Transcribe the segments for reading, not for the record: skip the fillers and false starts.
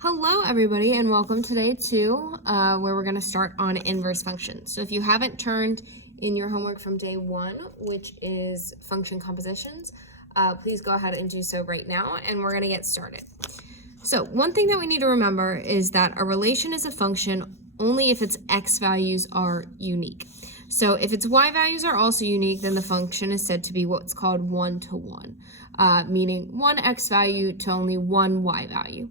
Hello everybody and welcome today to where we're going to start on inverse functions. So if you haven't turned in your homework from day one, which is function compositions, please go ahead and do so right now and we're going to get started. So one thing that we need to remember is that a relation is a function only if its x values are unique. So if its y values are also unique, then the function is said to be what's called one-to-one, meaning one x value to only one y value.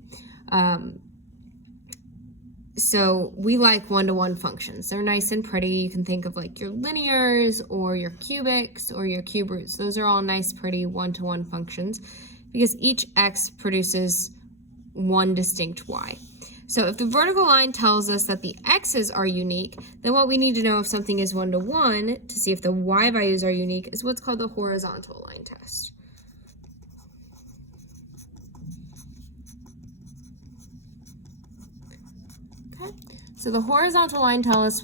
So we like one-to-one functions. They're nice and pretty. You can think of like your linears or your cubics or your cube roots. Those are all nice, pretty one-to-one functions because each x produces one distinct y. So if the vertical line tells us that the x's are unique, then what we need to know if something is one-to-one to see if the y values are unique is what's called the horizontal line test. So the horizontal line test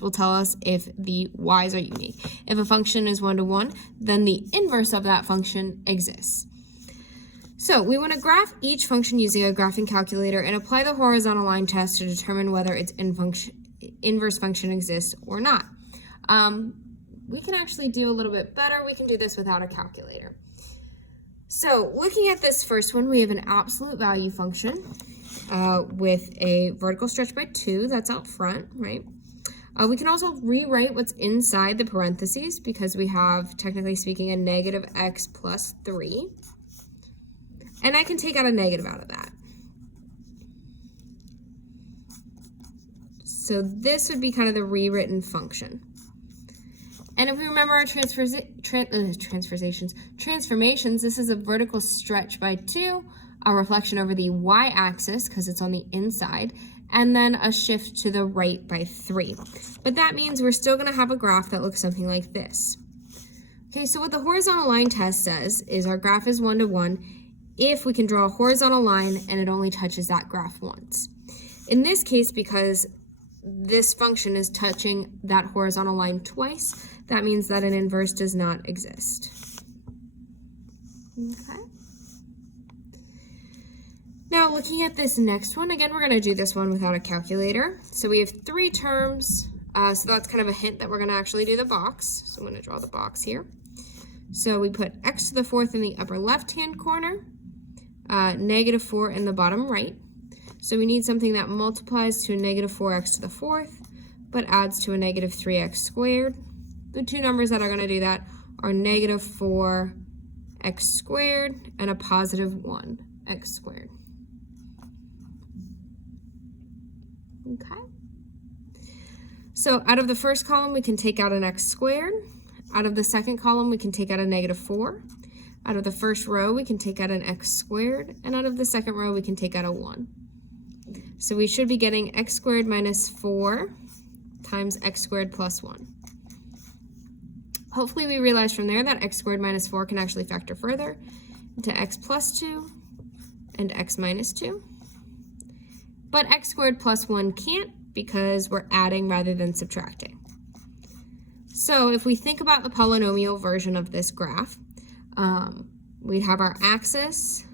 will tell us if the y's are unique. If a function is one-to-one, then the inverse of that function exists. So we want to graph each function using a graphing calculator and apply the horizontal line test to determine whether its inverse function exists or not. We can actually do a little bit better. We can do this without a calculator. So looking at this first one, we have an absolute value function with a vertical stretch by 2, that's out front, right? We can also rewrite what's inside the parentheses because we have, technically speaking, a negative x plus 3. And I can take out a negative out of that. So this would be kind of the rewritten function. And if we remember our transformations, this is a vertical stretch by 2, a reflection over the y-axis because it's on the inside, and then a shift to the right by 3. But that means we're still going to have a graph that looks something like this. Okay, so what the horizontal line test says is our graph is one-to-one if we can draw a horizontal line and it only touches that graph once. In this case, because this function is touching that horizontal line twice, that means that an inverse does not exist. Okay. Now looking at this next one, again, we're going to do this one without a calculator. So we have 3 terms, so that's kind of a hint that we're going to actually do the box. So I'm going to draw the box here. So we put x to the 4th in the upper left-hand corner, negative 4 in the bottom right. So we need something that multiplies to a negative 4x to the 4th, but adds to a negative 3x squared. The 2 numbers that are going to do that are negative 4x squared and a positive 1x squared. Okay. So out of the first column, we can take out an x squared. Out of the second column, we can take out a negative 4. Out of the first row, we can take out an x squared. And out of the second row, we can take out a 1. So we should be getting x squared minus 4 times x squared plus 1. Hopefully we realize from there that x squared minus 4 can actually factor further into x plus 2 and x minus 2. But x squared plus 1 can't because we're adding rather than subtracting. So if we think about the polynomial version of this graph, we'd have our axis,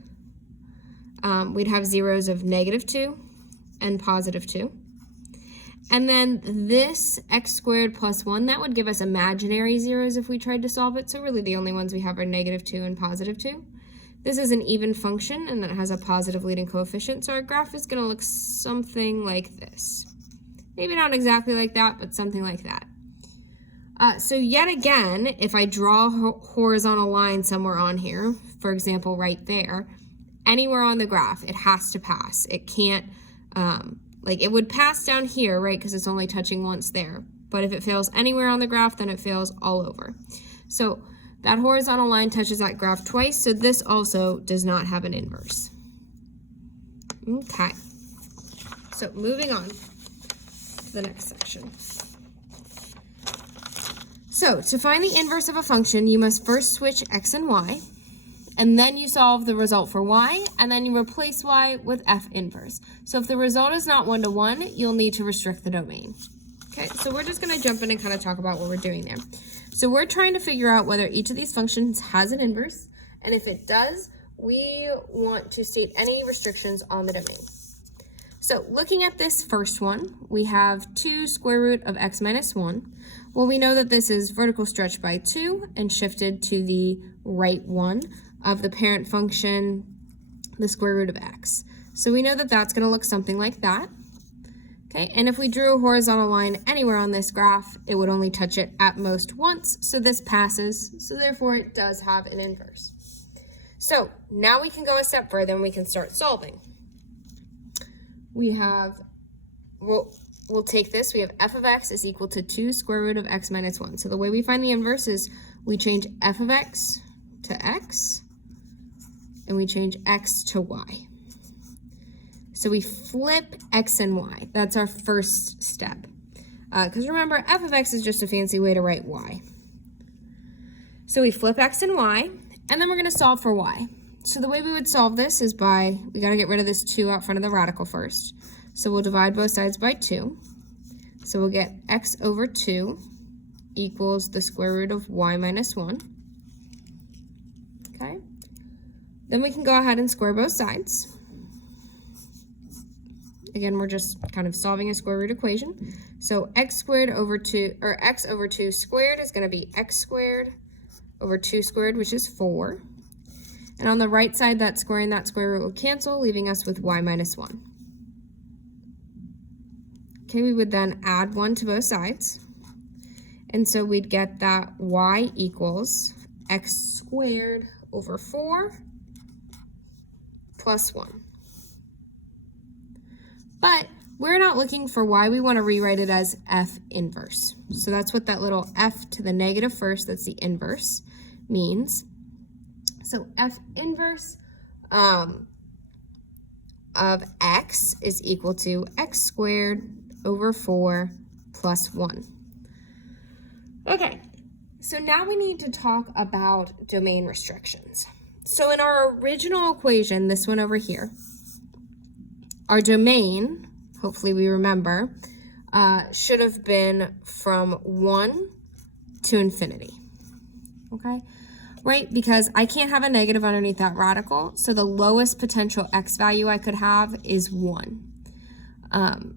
we'd have zeros of negative 2 and positive 2. And then this x squared plus 1, that would give us imaginary zeros if we tried to solve it. So really the only ones we have are negative 2 and positive 2. This is an even function and it has a positive leading coefficient. So our graph is going to look something like this. Maybe not exactly like that, but something like that. So yet again, if I draw a horizontal line somewhere on here, for example, right there, anywhere on the graph, it has to pass. It can't, like it would pass down here, right, because it's only touching once there. But if it fails anywhere on the graph, then it fails all over. So that horizontal line touches that graph twice, so this also does not have an inverse. Okay, so moving on to the next section. So to find the inverse of a function, you must first switch x and y, and then you solve the result for y, and then you replace y with f inverse. So if the result is not one-to-one, you'll need to restrict the domain. Okay, so we're just going to jump in and kind of talk about what we're doing there. So we're trying to figure out whether each of these functions has an inverse, and if it does, we want to state any restrictions on the domain. So looking at this first one, we have 2 square root of x minus 1. Well, we know that this is vertical stretched by 2 and shifted to the right one of the parent function, the square root of x. So we know that that's going to look something like that. Okay, and if we drew a horizontal line anywhere on this graph, it would only touch it at most once, so this passes, so therefore it does have an inverse. So now we can go a step further and we can start solving. We have, we'll take this, we have f of x is equal to 2 square root of x minus 1. So the way we find the inverse is we change f of x to x, and we change x to y. So we flip x and y. That's our first step. Because remember, f of x is just a fancy way to write y. So we flip x and y, and then we're going to solve for y. So the way we would solve this is by, we got to get rid of this 2 out front of the radical first. So we'll divide both sides by 2. So we'll get x over 2 equals the square root of y minus 1. Okay. Then we can go ahead and square both sides. Again, we're just kind of solving a square root equation. So x squared over 2, or x over 2 squared is going to be x squared over 2 squared, which is 4. And on the right side, that square and that square root will cancel, leaving us with y minus 1. Okay, we would then add 1 to both sides. And so we'd get that y equals x squared over 4 plus 1. But we're not looking for y, we want to rewrite it as f inverse. So that's what that little f to the negative first, that's the inverse, means. So f inverse of x is equal to x squared over 4 plus 1. Okay, so now we need to talk about domain restrictions. So in our original equation, this one over here, our domain, hopefully we remember, should have been from 1 to infinity, okay? Right, because I can't have a negative underneath that radical, so the lowest potential x value I could have is 1.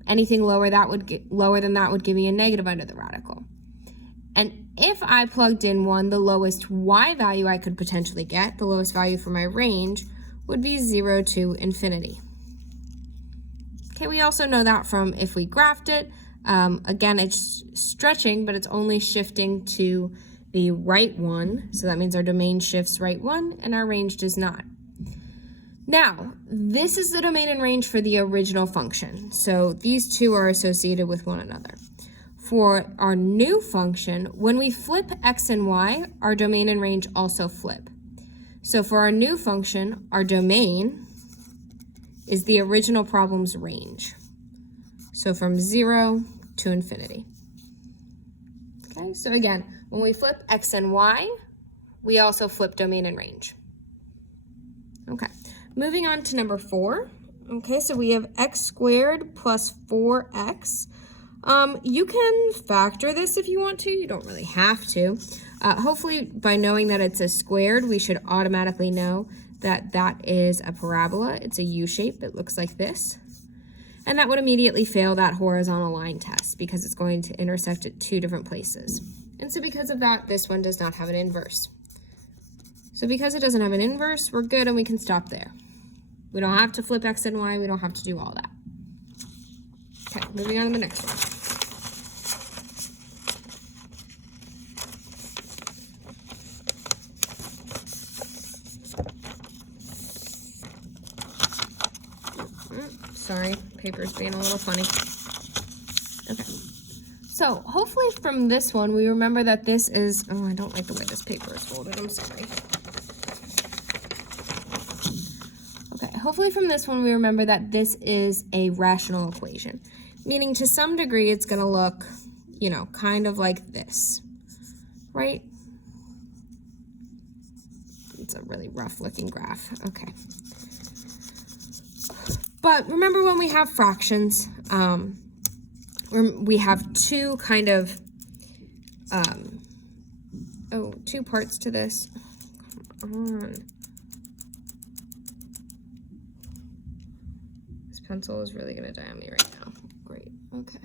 Anything lower than that would give me a negative under the radical. And if I plugged in 1, the lowest y value I could potentially get, the lowest value for my range, would be 0 to infinity. Okay, we also know that from if we graphed it. Again, it's stretching, but it's only shifting to the right one, so that means our domain shifts right one, and our range does not. Now, this is the domain and range for the original function, so these two are associated with one another. For our new function, when we flip x and y, our domain and range also flip. So for our new function, our domain is the original problem's range. So from 0 to infinity. Okay, so again, when we flip x and y, we also flip domain and range. Okay, moving on to number 4. Okay, so we have x squared plus 4x. You can factor this if you want to. You don't really have to. Hopefully, by knowing that it's a squared, we should automatically know that that is a parabola. It's a U shape. It looks like this. And that would immediately fail that horizontal line test because it's going to intersect at 2 different places. And so because of that, this one does not have an inverse. So because it doesn't have an inverse, we're good and we can stop there. We don't have to flip x and y. We don't have to do all that. Okay, moving on to the next one. Sorry, paper's being a little funny. Okay. So hopefully from this one, we remember that this is, oh, I don't like the way this paper is folded, I'm sorry. Okay, hopefully from this one, we remember that this is a rational equation, meaning to some degree, it's gonna look, you know, kind of like this, right? It's a really rough looking graph, okay. But remember when we have fractions, we have two kind of, two parts to this. Come on. pencil is really gonna die on me right now. Great, okay.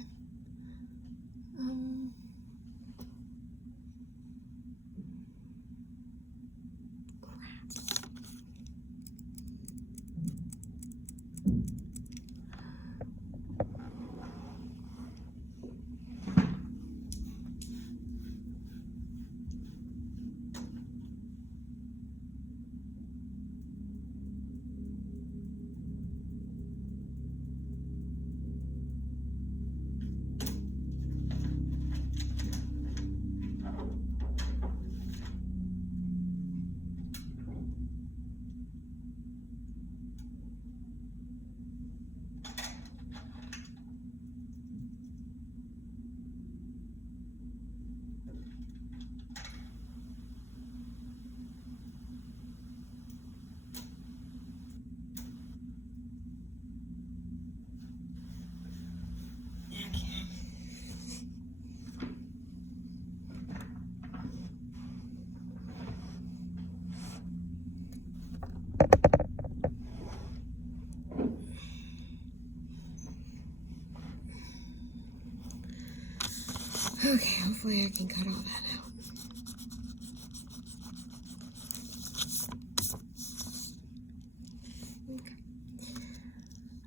Okay, hopefully I can cut all that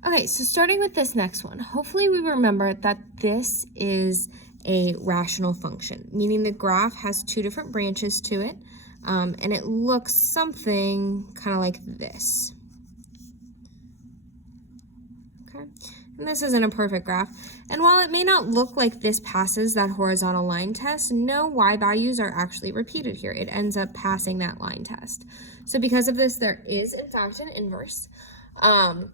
out. Okay, so starting with this next one, hopefully we remember that this is a rational function, meaning the graph has two different branches to it, and it looks something kind of like this. Okay, and this isn't a perfect graph. And while it may not look like this passes that horizontal line test, no y values are actually repeated here. It ends up passing that line test. So because of this, there is in fact an inverse. And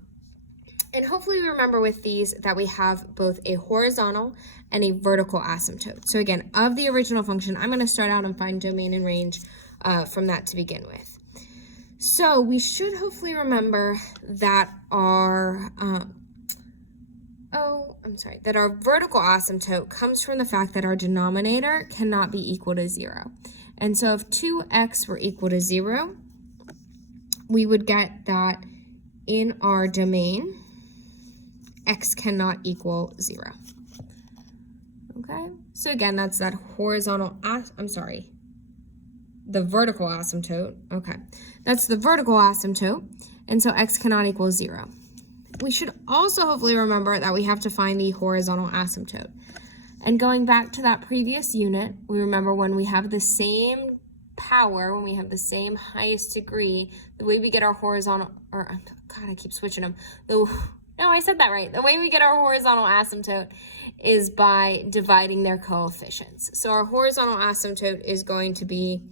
hopefully we remember with these that we have both a horizontal and a vertical asymptote. So again, of the original function, I'm going to start out and find domain and range from that to begin with. So we should hopefully remember that our that our vertical asymptote comes from the fact that our denominator cannot be equal to 0. And so if 2x were equal to 0, we would get that in our domain, x cannot equal 0. Okay, so again, that's that horizontal, the vertical asymptote. Okay, that's the vertical asymptote, and so x cannot equal 0. We should also hopefully remember that we have to find the horizontal asymptote. And going back to that previous unit, we remember when we have the same power, when we have the same highest degree, the way we get our horizontal, or God, I keep switching them. No, I said that right. The way we get our horizontal asymptote is by dividing their coefficients. So our horizontal asymptote is going to be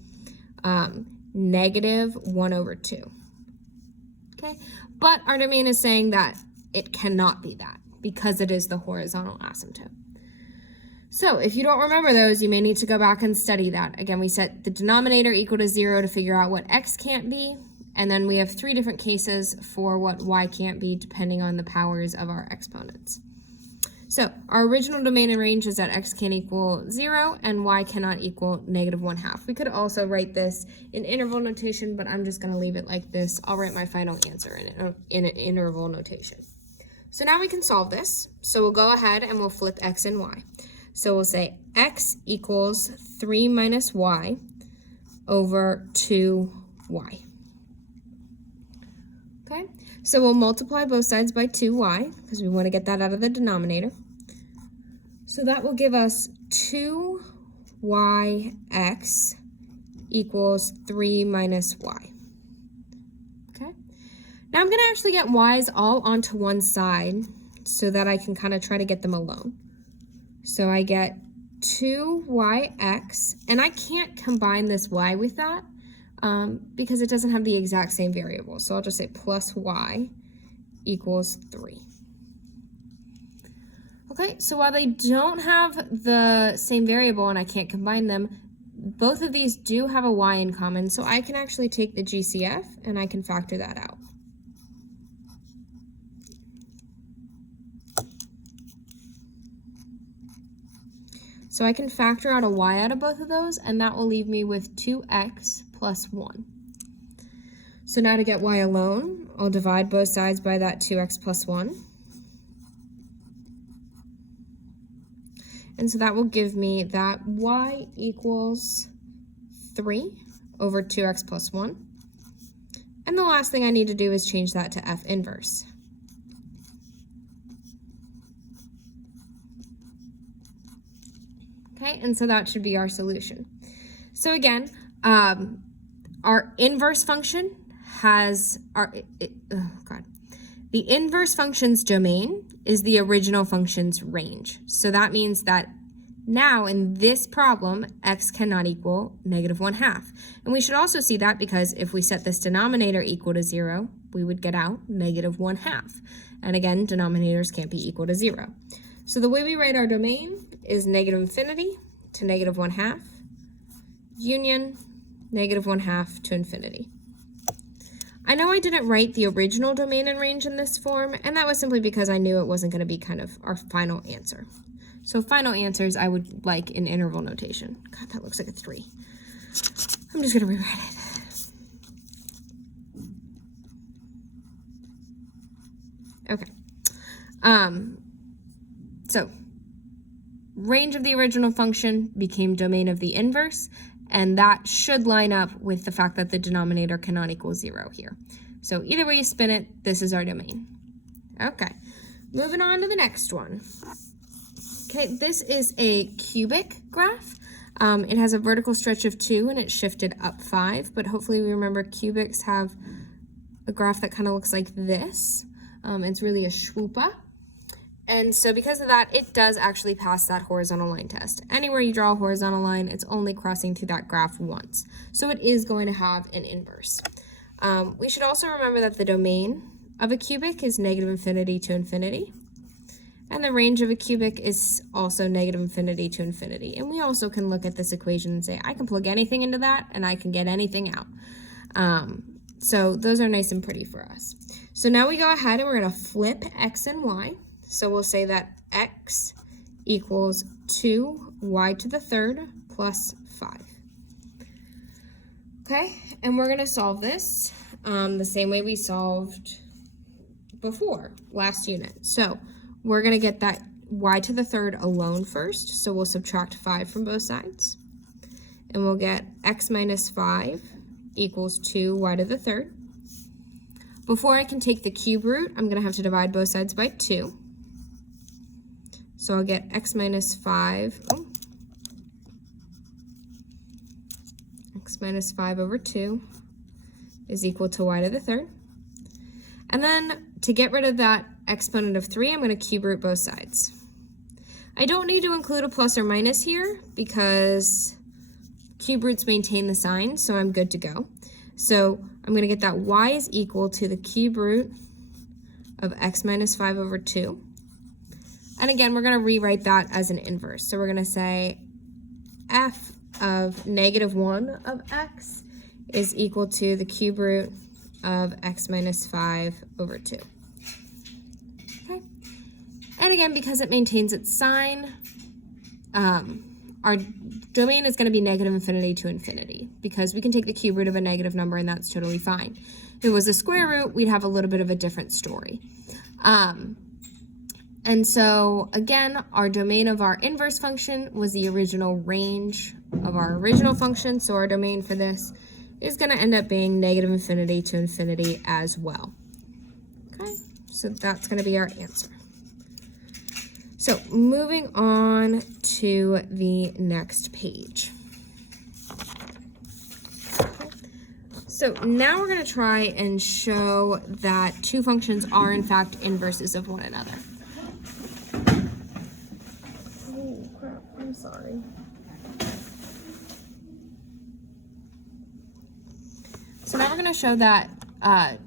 -1/2. Okay, but our domain is saying that it cannot be that because it is the horizontal asymptote. So if you don't remember those, you may need to go back and study that. Again, we set the denominator equal to 0 to figure out what x can't be, and then we have 3 different cases for what y can't be depending on the powers of our exponents. So our original domain and range is that x can't equal 0 and y cannot equal -1/2. We could also write this in interval notation, but I'm just going to leave it like this. I'll write my final answer in an interval notation. So now we can solve this. So we'll go ahead and we'll flip x and y. So we'll say x equals 3 minus y over 2y. Okay, so we'll multiply both sides by 2y because we want to get that out of the denominator. So that will give us 2yx equals 3 minus y. Okay, now I'm going to actually get y's all onto one side so that I can kind of try to get them alone. So I get 2yx, and I can't combine this y with that because it doesn't have the exact same variable. So I'll just say plus y equals 3. Okay, so while they don't have the same variable and I can't combine them, both of these do have a y in common, so I can actually take the GCF and I can factor that out. So I can factor out a y out of both of those, and that will leave me with 2x plus 1. So now to get y alone, I'll divide both sides by that 2x plus 1. And so that will give me that y equals 3 over 2x plus 1. And the last thing I need to do is change that to f inverse. Okay, and so that should be our solution. So again, our inverse function has the inverse function's domain is the original function's range. So that means that now in this problem, x cannot equal -1/2. And we should also see that because if we set this denominator equal to 0, we would get out -1/2. And again, denominators can't be equal to 0. So the way we write our domain is -infinity to -1/2, union -1/2 to infinity. I know I didn't write the original domain and range in this form, and that was simply because I knew it wasn't going to be kind of our final answer. So final answers I would like in interval notation. God, that looks like a 3. I'm just going to rewrite it. Okay. So range of the original function became domain of the inverse, and that should line up with the fact that the denominator cannot equal 0 here. So either way you spin it, this is our domain. Okay, moving on to the next one. Okay, this is a cubic graph. It has a vertical stretch of 2 and it's shifted up 5, but hopefully we remember cubics have a graph that kind of looks like this. It's really a schwoopa. And so because of that, it does actually pass that horizontal line test. Anywhere you draw a horizontal line, it's only crossing through that graph once. So it is going to have an inverse. We should also remember that the domain of a cubic is -infinity to infinity. And the range of a cubic is also -infinity to infinity. And we also can look at this equation and say, I can plug anything into that and I can get anything out. So those are nice and pretty for us. So now we go ahead and we're going to flip x and y. So we'll say that x equals 2y to the third plus 5. Okay, and we're going to solve this the same way we solved before, last unit. So we're going to get that y to the third alone first. So we'll subtract 5 from both sides. And we'll get x minus 5 equals 2y to the third. Before I can take the cube root, I'm going to have to divide both sides by 2. So I'll get x minus 5, x minus 5 over 2 is equal to y to the third. And then to get rid of that exponent of 3, I'm going to cube root both sides. I don't need to include a plus or minus here because cube roots maintain the sign, so I'm good to go. So I'm going to get that y is equal to the cube root of x minus 5 over 2. And again, we're going to rewrite that as an inverse. So we're going to say f of -1 of x is equal to the cube root of x minus 5 over 2. Okay. And again, because it maintains its sign, our domain is going to be -infinity to infinity because we can take the cube root of a negative number and that's totally fine. If it was a square root, we'd have a little bit of a different story. And so again, our domain of our inverse function was the original range of our original function. So our domain for this is going to end up being -infinity to infinity as well. Okay, so that's going to be our answer. So moving on to the next page. Okay. So now we're going to try and show that two functions are in fact inverses of one another. Oh crap, I'm sorry. So now we're going to show that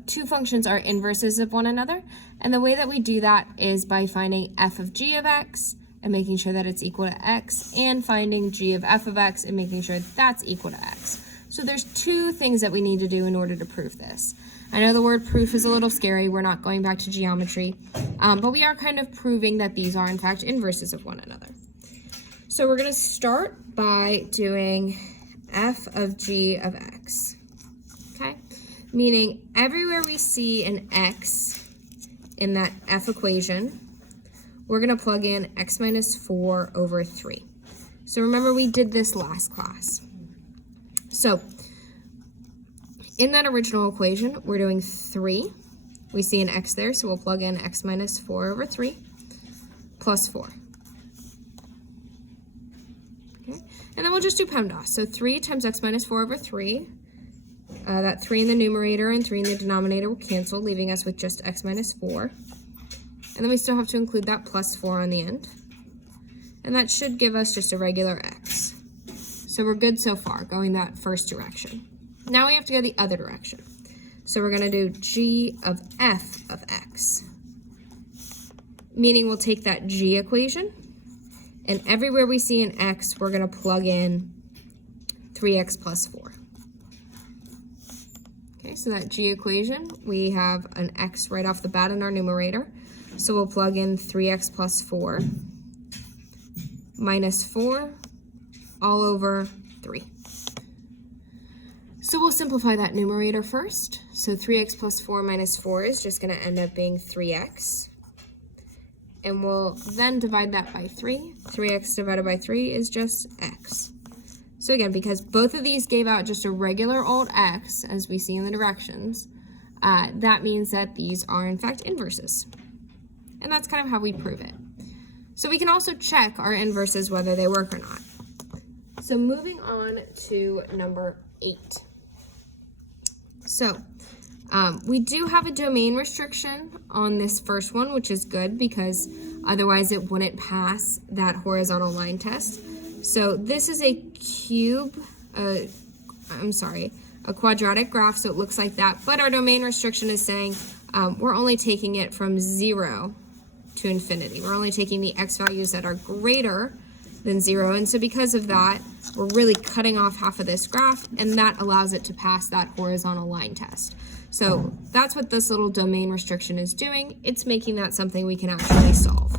two functions are inverses of one another, and the way that we do that is by finding f of g of x and making sure that it's equal to x, and finding g of f of x and making sure that that's equal to x. So there's two things that we need to do in order to prove this. I know the word proof is a little scary, we're not going back to geometry, but we are kind of proving that these are in fact inverses of one another. So we're going to start by doing f of g of x. Okay, meaning everywhere we see an x in that f equation, we're going to plug in x minus 4 over 3. So remember we did this last class. So in that original equation, we're doing 3. We see an x there, so we'll plug in x minus 4 over 3 plus 4. Okay, and then we'll just do PEMDAS. So 3 times x minus 4 over 3. That 3 in the numerator and 3 in the denominator will cancel, leaving us with just x minus 4. And then we still have to include that plus 4 on the end. And that should give us just a regular x. So we're good so far, going that first direction. Now we have to go the other direction. So we're going to do g of f of x. Meaning we'll take that g equation, and everywhere we see an x, we're going to plug in 3x plus 4. Okay, so that g equation, we have an x right off the bat in our numerator. So we'll plug in 3x plus 4 minus 4 all over 3. So we'll simplify that numerator first. So 3x plus 4 minus 4 is just going to end up being 3x. And we'll then divide that by 3. 3x divided by 3 is just x. So again, because both of these gave out just a regular old x, as we see in the directions, that means that these are in fact inverses. And that's kind of how we prove it. So we can also check our inverses whether they work or not. So moving on to number 8. So we do have a domain restriction on this first one, which is good because otherwise it wouldn't pass that horizontal line test. So this is a a quadratic graph, so it looks like that. But our domain restriction is saying we're only taking it from 0 to infinity. We're only taking the x values that are greater than 0. And so because of that, we're really cutting off half of this graph, and that allows it to pass that horizontal line test. So that's what this little domain restriction is doing. It's making that something we can actually solve.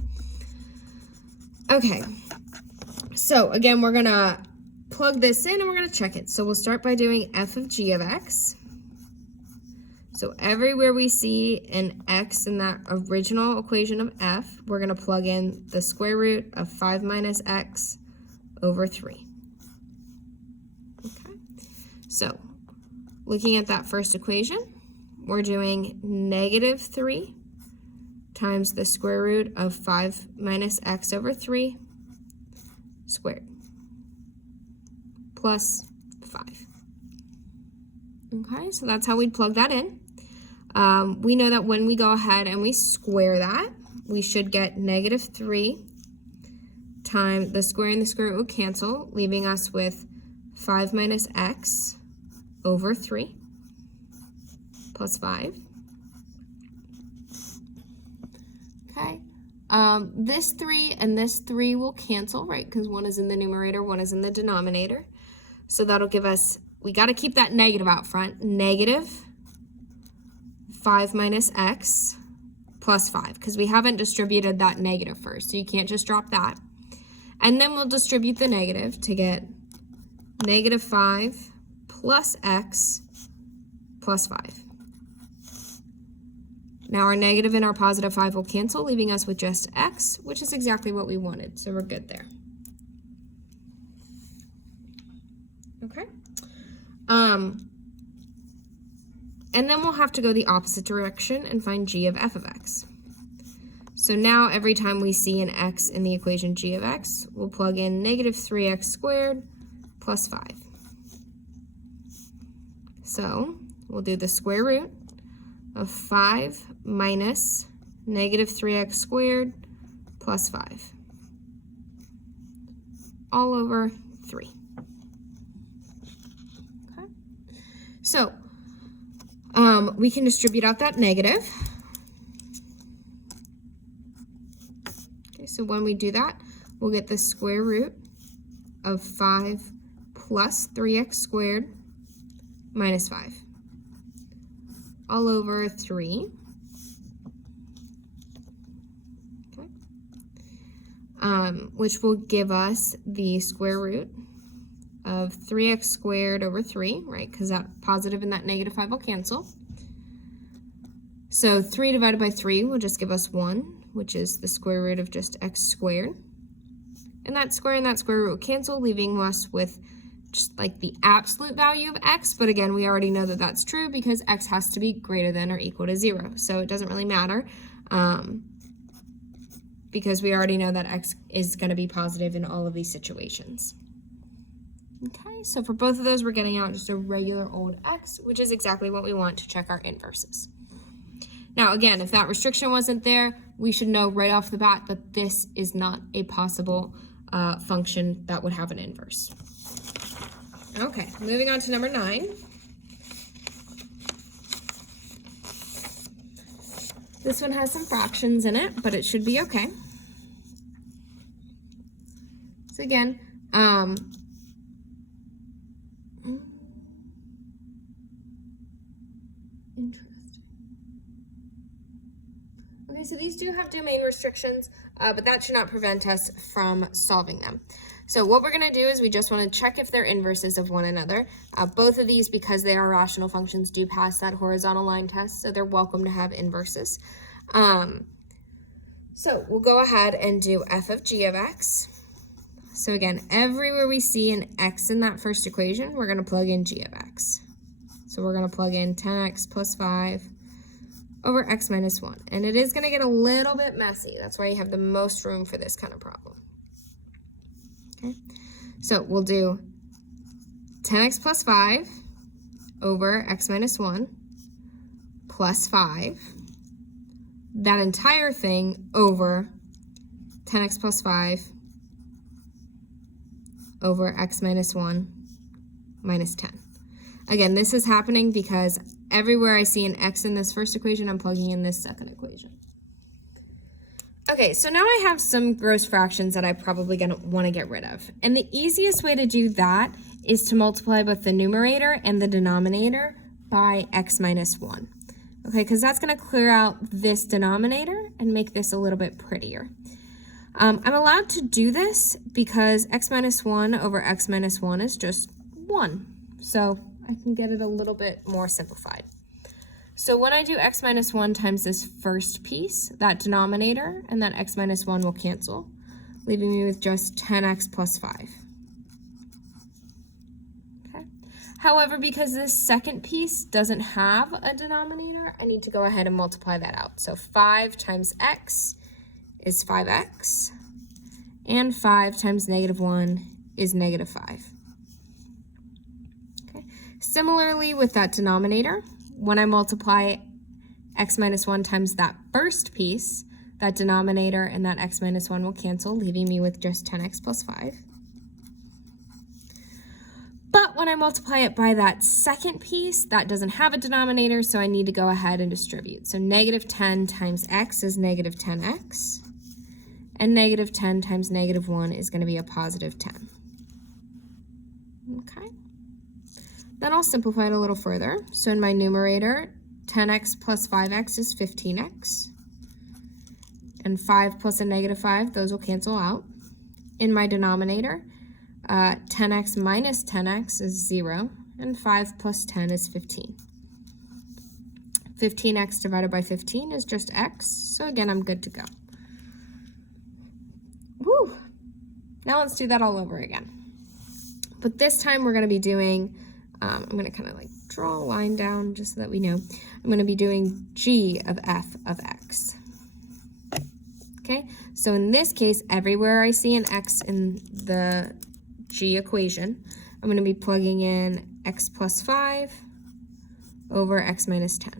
Okay, so again, we're gonna plug this in and we're gonna check it. So we'll start by doing f of g of x. So everywhere we see an x in that original equation of f, we're going to plug in the square root of 5 minus x over 3. Okay, so looking at that first equation, we're doing negative 3 times the square root of 5 minus x over 3 squared plus 5. Okay, so that's how we'd plug that in. We know that when we go ahead and we square that, we should get negative 3 times the square and the square root will cancel, leaving us with 5 minus x over 3 plus 5. Okay, this 3 and this 3 will cancel, right? Because one is in the numerator, one is in the denominator. So that'll give us, we got to keep that negative out front, negative 5 minus x plus 5, because we haven't distributed that negative first, so you can't just drop that. And then we'll distribute the negative to get negative 5 plus x plus 5. Now our negative and our positive 5 will cancel, leaving us with just x, which is exactly what we wanted, so we're good there. Okay. And then we'll have to go the opposite direction and find g of f of x. So now every time we see an x in the equation g of x, we'll plug in negative 3x squared plus 5. So we'll do the square root of 5 minus negative 3x squared plus 5 all over 3. Okay. So we can distribute out that negative. Okay, so when we do that, we'll get the square root of 5 plus 3x squared minus 5 all over 3. Okay. Which will give us the square root of 3x squared over 3, right? Because that positive and that negative 5 will cancel. So 3 divided by 3 will just give us 1, which is the square root of just x squared. And that square root will cancel, leaving us with just like the absolute value of x. But again, we already know that that's true because x has to be greater than or equal to 0. So it doesn't really matter because we already know that x is going to be positive in all of these situations. Okay, so for both of those, we're getting out just a regular old x, which is exactly what we want to check our inverses. Now, again, if that restriction wasn't there, we should know right off the bat that this is not a possible function that would have an inverse. Okay, moving on to number 9. This one has some fractions in it, but it should be okay. So again, interesting. Okay, so these do have domain restrictions, but that should not prevent us from solving them. So what we're going to do is we just want to check if they're inverses of one another. Both of these, because they are rational functions, do pass that horizontal line test, so they're welcome to have inverses. So we'll go ahead and do f of g of x. So again, everywhere we see an x in that first equation, we're going to plug in g of x. So we're going to plug in 10x plus 5 over x minus 1. And it is going to get a little bit messy. That's why you have the most room for this kind of problem. Okay, so we'll do 10x plus 5 over x minus 1 plus 5. That entire thing over 10x plus 5 over x minus 1 minus 10. Again, this is happening because everywhere I see an x in this first equation, I'm plugging in this second equation. Okay, so now I have some gross fractions that I'm probably going to want to get rid of. And the easiest way to do that is to multiply both the numerator and the denominator by x minus 1. Okay, because that's going to clear out this denominator and make this a little bit prettier. I'm allowed to do this because x minus 1 over x minus 1 is just 1. So I can get it a little bit more simplified. So when I do x minus 1 times this first piece, that denominator and that x minus 1 will cancel, leaving me with just 10x plus 5. Okay. However, because this second piece doesn't have a denominator, I need to go ahead and multiply that out. So 5 times x is 5x, and 5 times negative 1 is negative 5. Okay. Similarly with that denominator, when I multiply x minus 1 times that first piece, that denominator and that x minus 1 will cancel, leaving me with just 10x plus 5. But when I multiply it by that second piece, that doesn't have a denominator, so I need to go ahead and distribute. So negative 10 times x is negative 10x, and negative 10 times negative 1 is going to be a positive 10. Okay. Then I'll simplify it a little further. So in my numerator, 10x plus 5x is 15x. And 5 plus a negative 5, those will cancel out. In my denominator, 10x minus 10x is 0. And 5 plus 10 is 15. 15x divided by 15 is just x. So again, I'm good to go. Woo! Now let's do that all over again. But this time we're going to be doing... I'm going to kind of like draw a line down just so that we know. I'm going to be doing g of f of x. Okay, so in this case, everywhere I see an x in the g equation, I'm going to be plugging in x plus 5 over x minus 10.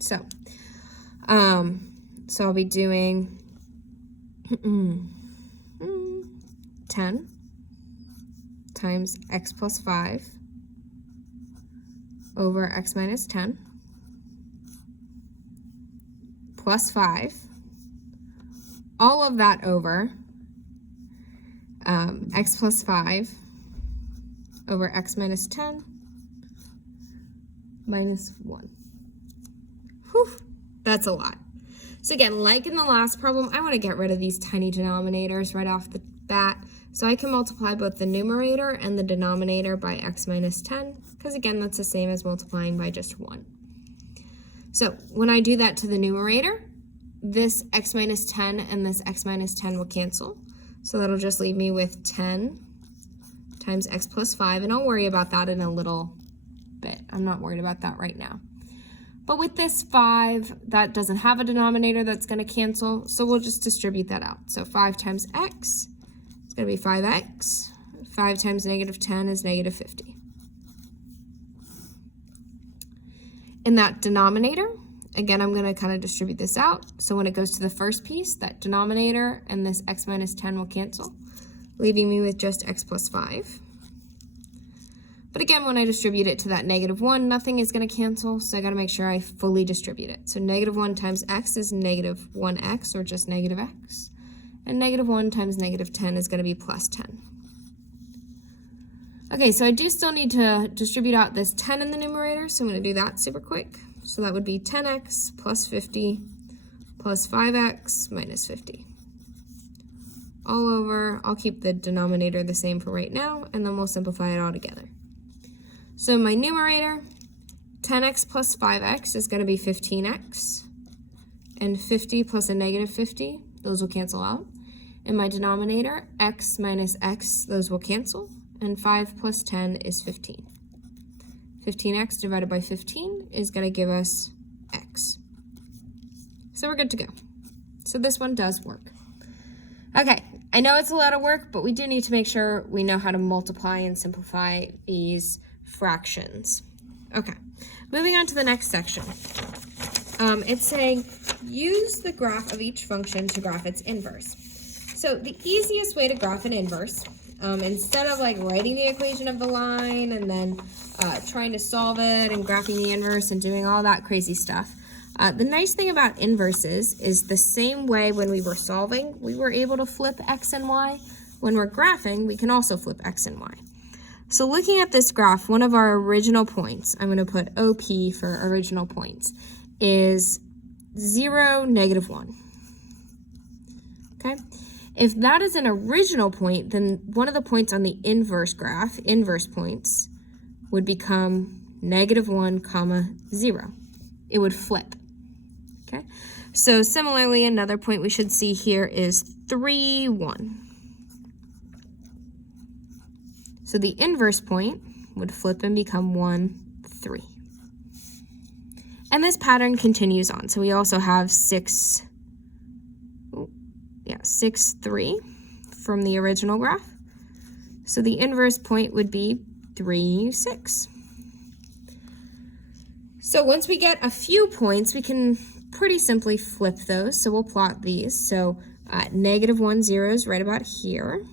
So I'll be doing 10 times x plus 5 over x minus 10 plus 5, all of that over x plus 5 over x minus 10 minus 1. Whew, that's a lot. So again, like in the last problem, I want to get rid of these tiny denominators right off the bat. So I can multiply both the numerator and the denominator by x minus 10, because again, that's the same as multiplying by just 1. So when I do that to the numerator, this x minus 10 and this x minus 10 will cancel. So that'll just leave me with 10 times x plus 5, and I'll worry about that in a little bit. I'm not worried about that right now. But with this 5, that doesn't have a denominator that's going to cancel, so we'll just distribute that out. So 5 times x is going to be 5x. 5 times negative 10 is negative 50. In that denominator, again, I'm going to kind of distribute this out. So when it goes to the first piece, that denominator and this x minus 10 will cancel, leaving me with just x plus 5. But again, when I distribute it to that negative 1, nothing is going to cancel, so I got to make sure I fully distribute it. So negative 1 times x is negative 1x, or just negative x. And negative 1 times negative 10 is going to be plus 10. Okay, so I do still need to distribute out this 10 in the numerator, so I'm going to do that super quick. So that would be 10x plus 50 plus 5x minus 50. All over, I'll keep the denominator the same for right now, and then we'll simplify it all together. So my numerator, 10x plus 5x is going to be 15x, and 50 plus a negative 50, those will cancel out. In my denominator, x minus x, those will cancel, and 5 plus 10 is 15. 15x divided by 15 is going to give us x. So we're good to go. So this one does work. Okay, I know it's a lot of work, but we do need to make sure we know how to multiply and simplify these fractions. Okay, moving on to the next section. It's saying use the graph of each function to graph its inverse. So the easiest way to graph an inverse, instead of like writing the equation of the line and then trying to solve it and graphing the inverse and doing all that crazy stuff, the nice thing about inverses is the same way when we were solving, we were able to flip x and y. When we're graphing, we can also flip x and y. So looking at this graph, one of our original points, I'm going to put OP for original points, is 0, negative 1. Okay? If that is an original point, then one of the points on the inverse graph, inverse points, would become negative 1, comma 0. It would flip. Okay? So similarly, another point we should see here is 3, 1. So the inverse point would flip and become 1, 3. And this pattern continues on. So we also have 6, 3 from the original graph. So the inverse point would be 3, 6. So once we get a few points, we can pretty simply flip those. So we'll plot these. So negative 1, 0 is right about here.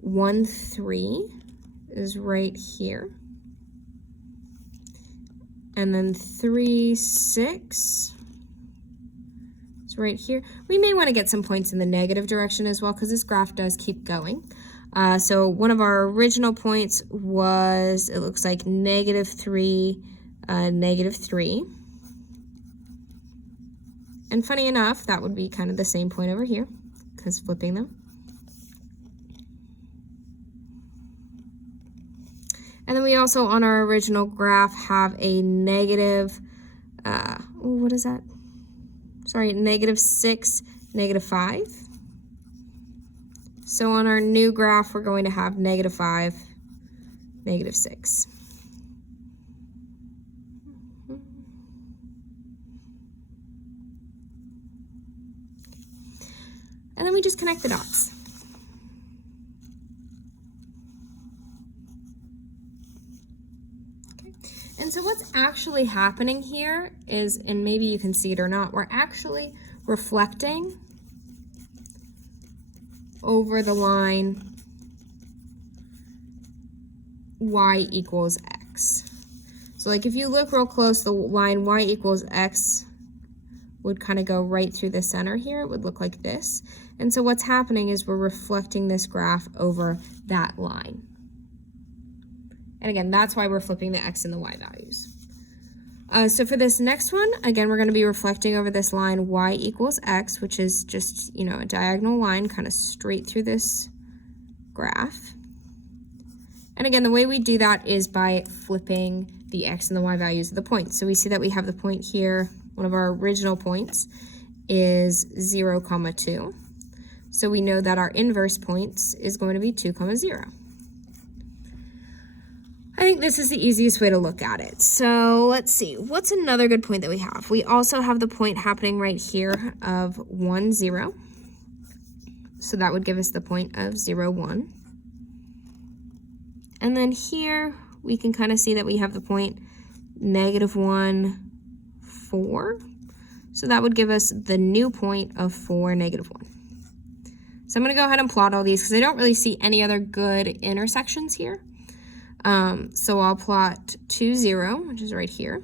1, 3 is right here. And then 3, 6 is right here. We may want to get some points in the negative direction as well, because this graph does keep going. So one of our original points was, it looks like negative 3, negative 3. And funny enough, that would be kind of the same point over here, because flipping them. And then we also, on our original graph, have a negative, what is that? Sorry, negative 6, negative 5. So on our new graph, we're going to have negative 5, negative 6. And then we just connect the dots. And so what's actually happening here is, and maybe you can see it or not, we're actually reflecting over the line y equals x. So like if you look real close, the line y equals x would kind of go right through the center here. It would look like this. And so what's happening is we're reflecting this graph over that line. And again, that's why we're flipping the x and the y values. So for this next one, again, we're going to be reflecting over this line y equals x, which is just, a diagonal line kind of straight through this graph. And again, the way we do that is by flipping the x and the y values of the points. So we see that we have the point here, one of our original points is 0, 2. So we know that our inverse points is going to be 2, 0. I think this is the easiest way to look at it. So let's see, what's another good point that we have? We also have the point happening right here of 1, 0. So that would give us the point of 0, 1. And then here we can kind of see that we have the point -1, 4. So that would give us the new point of 4, -1. So I'm going to go ahead and plot all these because I don't really see any other good intersections here. So I'll plot 2, 0, which is right here.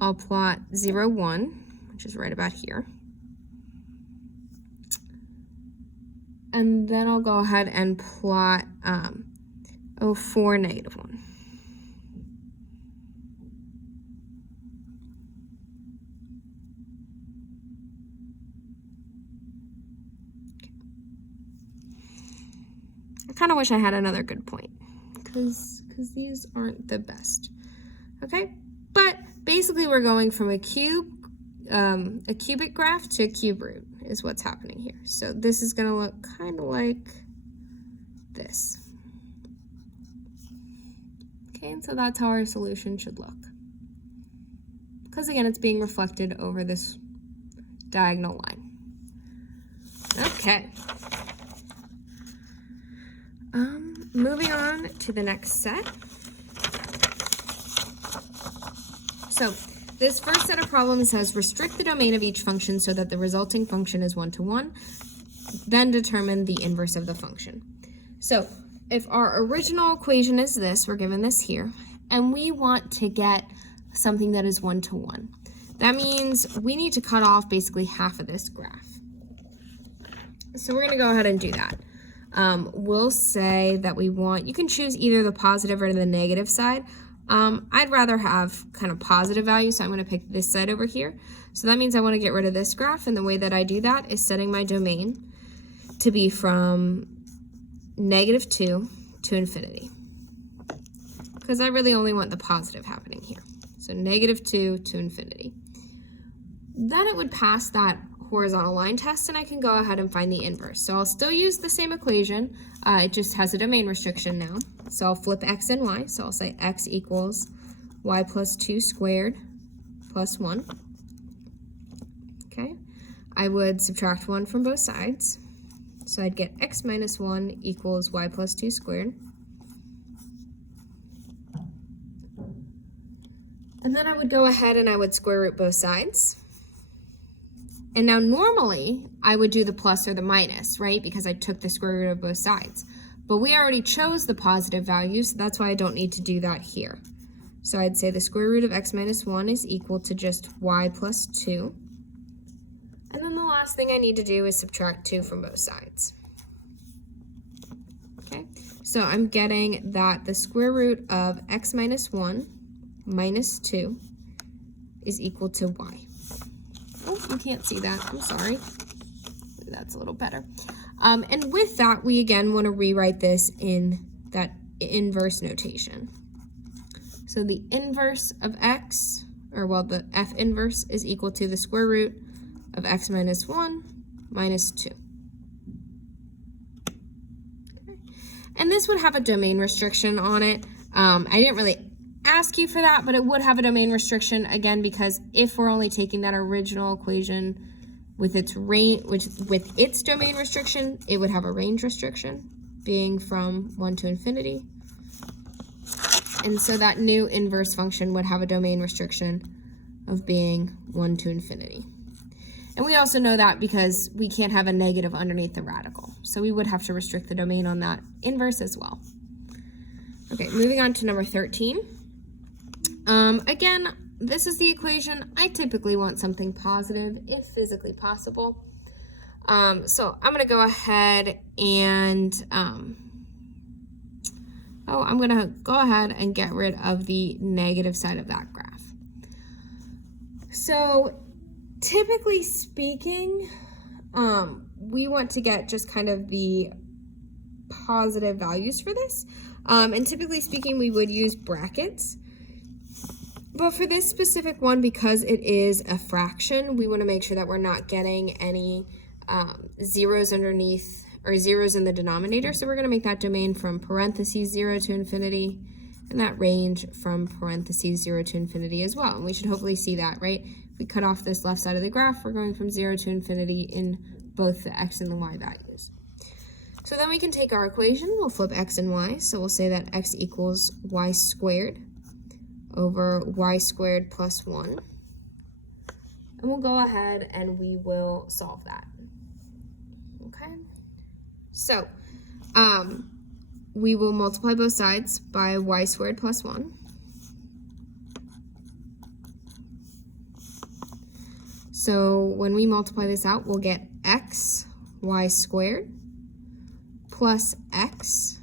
I'll plot 0, 1, which is right about here. And then I'll go ahead and plot 4, -1. I kind of wish I had another good point because these aren't the best. Okay, but basically we're going from a cubic graph to a cube root is what's happening here. So this is going to look kind of like this. Okay, and so that's how our solution should look. Because again, it's being reflected over this diagonal line. Okay. Moving on to the next set. So this first set of problems says restrict the domain of each function so that the resulting function is 1 to 1, then determine the inverse of the function. So if our original equation is this, we're given this here, and we want to get something that is 1 to 1. That means we need to cut off basically half of this graph. So we're going to go ahead and do that. We'll say that we want, you can choose either the positive or the negative side. I'd rather have kind of positive value, so I'm going to pick this side over here. So that means I want to get rid of this graph, and the way that I do that is setting my domain to be from -2 to infinity. Because I really only want the positive happening here. So -2 to infinity. Then it would pass that horizontal line test, and I can go ahead and find the inverse. So I'll still use the same equation, it just has a domain restriction now. So I'll flip x and y, so I'll say x equals y plus 2 squared plus 1. Okay, I would subtract 1 from both sides, so I'd get x minus 1 equals y plus 2 squared. And then I would go ahead and I would square root both sides. And now normally I would do the plus or the minus, right? Because I took the square root of both sides. But we already chose the positive value, so that's why I don't need to do that here. So I'd say the square root of x minus 1 is equal to just y plus 2. And then the last thing I need to do is subtract 2 from both sides. Okay, so I'm getting that the square root of x minus 1 minus 2 is equal to y. Oh, you can't see that. I'm sorry. That's a little better. And with that, we again want to rewrite this in that inverse notation. So the inverse of x, or well, the f inverse is equal to the square root of x minus 1 minus 2. Okay. And this would have a domain restriction on it. I didn't really ask you for that, but it would have a domain restriction again because if we're only taking that original equation with its range, with its domain restriction, it would have a range restriction being from 1 to infinity. And so that new inverse function would have a domain restriction of being 1 to infinity. And we also know that because we can't have a negative underneath the radical. So we would have to restrict the domain on that inverse as well. Okay, moving on to number 13. Again, this is the equation. I typically want something positive if physically possible. So I'm going to go ahead and, I'm going to go ahead and get rid of the negative side of that graph. So typically speaking, we want to get just kind of the positive values for this. And typically speaking, we would use brackets. But for this specific one, because it is a fraction, we want to make sure that we're not getting any zeros underneath or zeros in the denominator. So we're going to make that domain from parentheses 0 to infinity, and that range from parentheses 0 to infinity as well. And we should hopefully see that, right? If we cut off this left side of the graph, we're going from 0 to infinity in both the x and the y values. So then we can take our equation, we'll flip x and y. So we'll say that x equals y squared over y squared plus 1. And we'll go ahead and we will solve that. Okay? So, we will multiply both sides by y squared plus 1. So when we multiply this out, we'll get x y squared plus x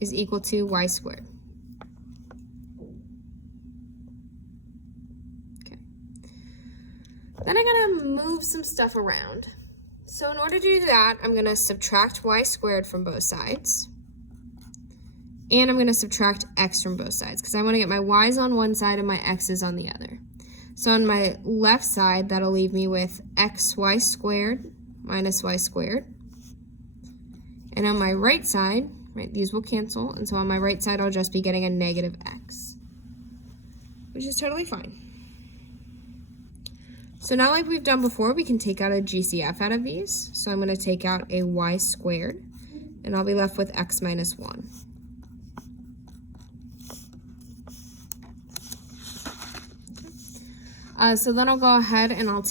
is equal to y squared. Okay. Then I'm going to move some stuff around. So in order to do that, I'm going to subtract y squared from both sides. And I'm going to subtract x from both sides because I want to get my y's on one side and my x's on the other. So on my left side, that'll leave me with xy squared minus y squared. And on my right side, right, these will cancel. And so on my right side, I'll just be getting a negative x, which is totally fine. So now, like we've done before, we can take out a GCF out of these. So I'm going to take out a y squared, and I'll be left with x minus 1. So then I'll go ahead and I'll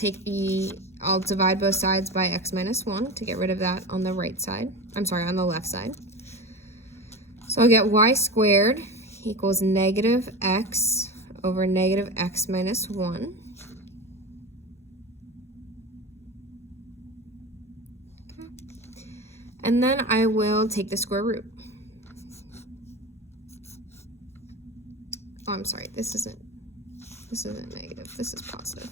divide both sides by x minus 1 to get rid of that on the right side. I'm sorry, on the left side. So I'll get y squared equals negative x over negative x minus 1. Okay. And then I will take the square root. Oh, I'm sorry, this isn't negative, this is positive.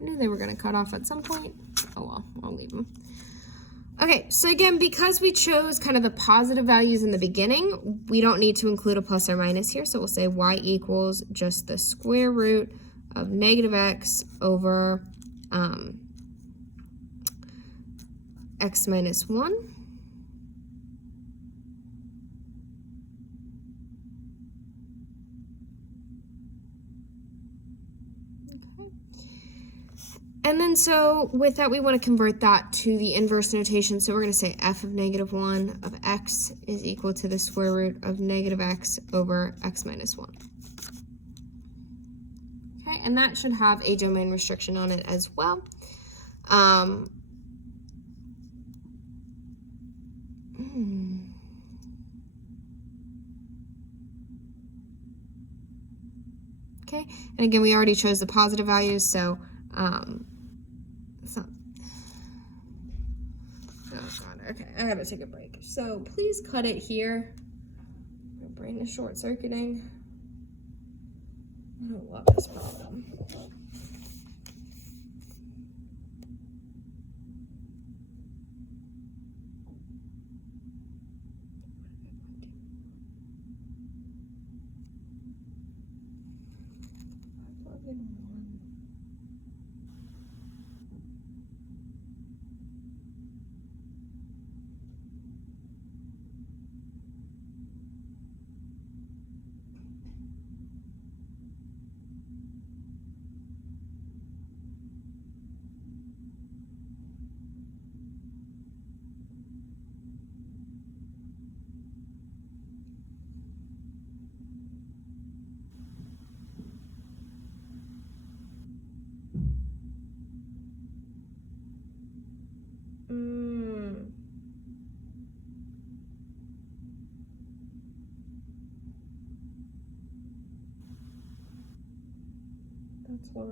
I knew they were going to cut off at some point. Oh well, I'll leave them. Okay, so again, because we chose kind of the positive values in the beginning, we don't need to include a plus or minus here. So we'll say y equals just the square root of negative x over x minus 1. And then so with that, we want to convert that to the inverse notation. So we're going to say f of negative 1 of x is equal to the square root of negative x over x minus 1. Okay, and that should have a domain restriction on it as well. Okay, and again, we already chose the positive values, so oh god, okay, I gotta take a break. So please cut it here. My brain is short-circuiting. I don't love this problem. That's why.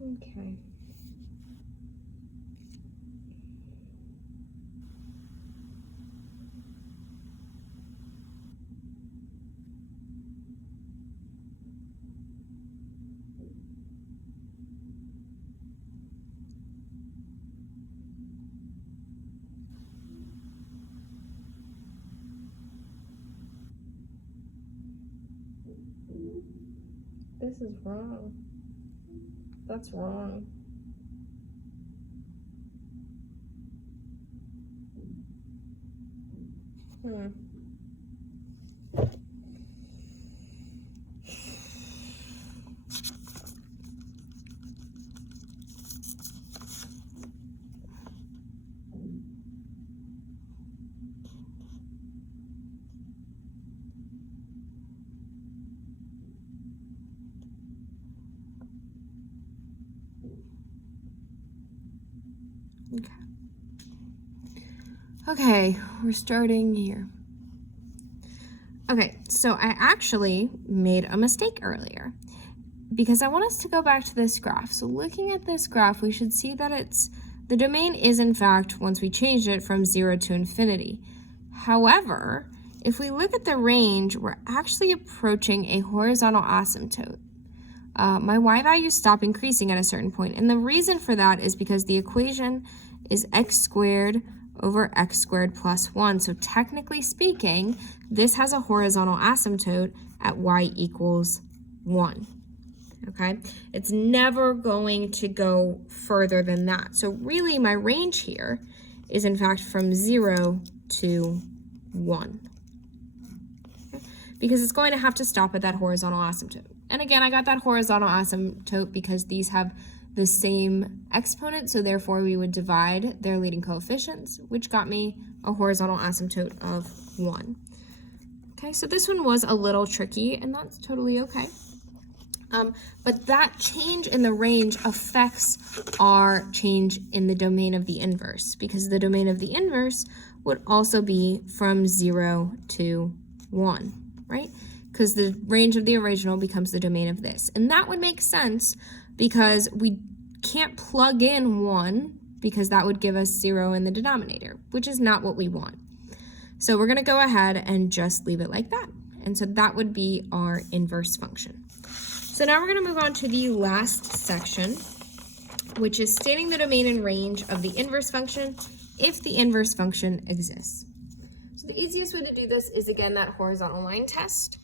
Okay. This is wrong. That's wrong. Okay, we're starting here. Okay, so I actually made a mistake earlier because I want us to go back to this graph. So looking at this graph, we should see that the domain is in fact, once we changed it, from 0 to infinity. However, if we look at the range, we're actually approaching a horizontal asymptote. My y values stop increasing at a certain point, and the reason for that is because the equation is x squared over x squared plus 1. So technically speaking, this has a horizontal asymptote at y equals 1. Okay? It's never going to go further than that. So really my range here is in fact from 0 to 1. Okay? Because it's going to have to stop at that horizontal asymptote. And again, I got that horizontal asymptote because these have the same exponent, so therefore we would divide their leading coefficients, which got me a horizontal asymptote of 1. Okay, so this one was a little tricky, and that's totally okay. But that change in the range affects our change in the domain of the inverse, because the domain of the inverse would also be from 0 to 1, right? Because the range of the original becomes the domain of this. And that would make sense because we can't plug in 1 because that would give us 0 in the denominator, which is not what we want. So we're going to go ahead and just leave it like that. And so that would be our inverse function. So now we're going to move on to the last section, which is stating the domain and range of the inverse function if the inverse function exists. So the easiest way to do this is, again, that horizontal line test.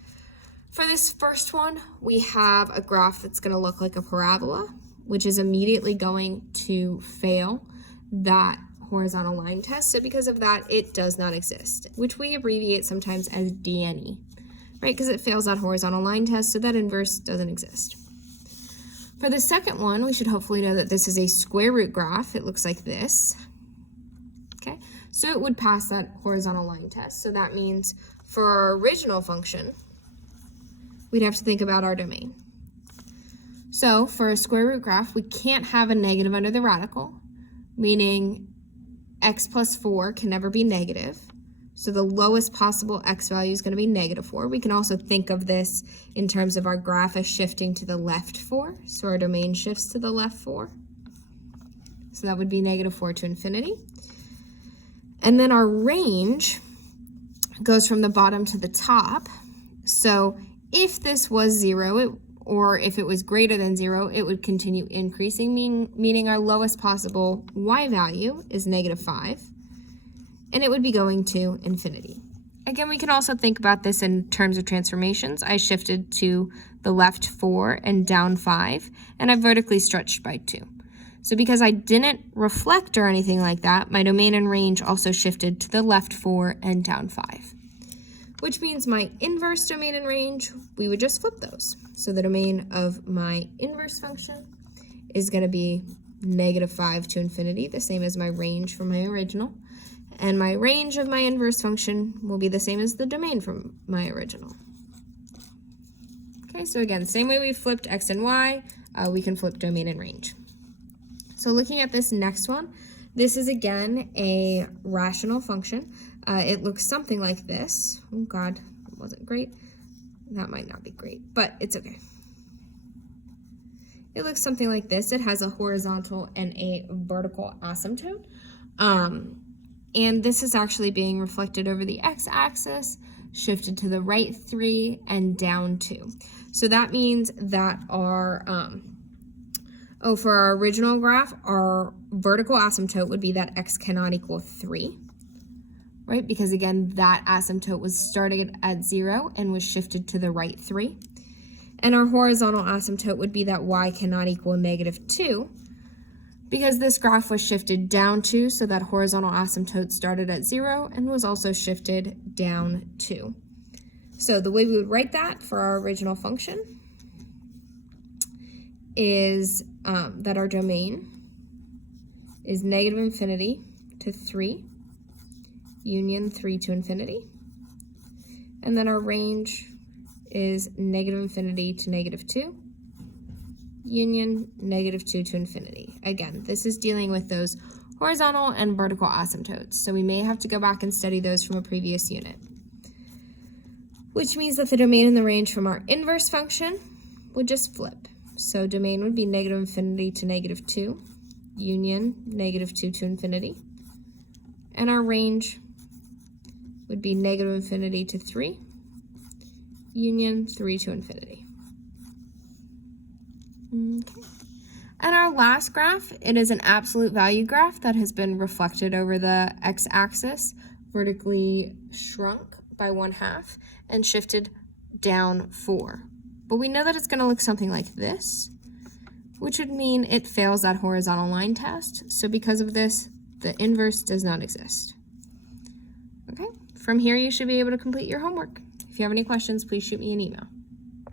For this first one, we have a graph that's going to look like a parabola, which is immediately going to fail that horizontal line test. So because of that, it does not exist, which we abbreviate sometimes as DNE, right? Because it fails that horizontal line test, so that inverse doesn't exist. For the second one, we should hopefully know that this is a square root graph. It looks like this, okay? So it would pass that horizontal line test. So that means for our original function, we'd have to think about our domain. So for a square root graph, we can't have a negative under the radical, meaning x plus 4 can never be negative. So the lowest possible x value is going to be negative 4. We can also think of this in terms of our graph as shifting to the left 4. So our domain shifts to the left 4. So that would be negative 4 to infinity. And then our range goes from the bottom to the top. So if this was 0, or if it was greater than 0, it would continue increasing, meaning our lowest possible y value is negative 5, and it would be going to infinity. Again, we can also think about this in terms of transformations. I shifted to the left 4 and down 5, and I vertically stretched by 2. So because I didn't reflect or anything like that, my domain and range also shifted to the left 4 and down 5. Which means my inverse domain and range, we would just flip those. So the domain of my inverse function is going to be negative 5 to infinity, the same as my range from my original. And my range of my inverse function will be the same as the domain from my original. Okay, so again, same way we flipped x and y, we can flip domain and range. So looking at this next one, this is again a rational function. It looks something like this. Oh God, that wasn't great. That might not be great, but it's okay. It looks something like this. It has a horizontal and a vertical asymptote. And this is actually being reflected over the x-axis, shifted to the right 3 and down 2. So that means that our, for our original graph, our vertical asymptote would be that x cannot equal 3. Right, because again, that asymptote was started at 0 and was shifted to the right 3. And our horizontal asymptote would be that y cannot equal -2 because this graph was shifted down 2, so that horizontal asymptote started at 0 and was also shifted down 2. So the way we would write that for our original function is that our domain is -infinity to 3, union 3 to infinity. And then our range is -infinity to -2, union -2 to infinity. Again, this is dealing with those horizontal and vertical asymptotes, so we may have to go back and study those from a previous unit. Which means that the domain and the range from our inverse function would just flip. So domain would be -infinity to -2, union -2 to infinity. And our range would be -infinity to 3, union 3 to infinity. Okay. And our last graph, it is an absolute value graph that has been reflected over the x-axis, vertically shrunk by 1/2 and shifted down 4. But we know that it's going to look something like this, which would mean it fails that horizontal line test. So because of this, the inverse does not exist. Okay, from here you should be able to complete your homework. If you have any questions, please shoot me an email.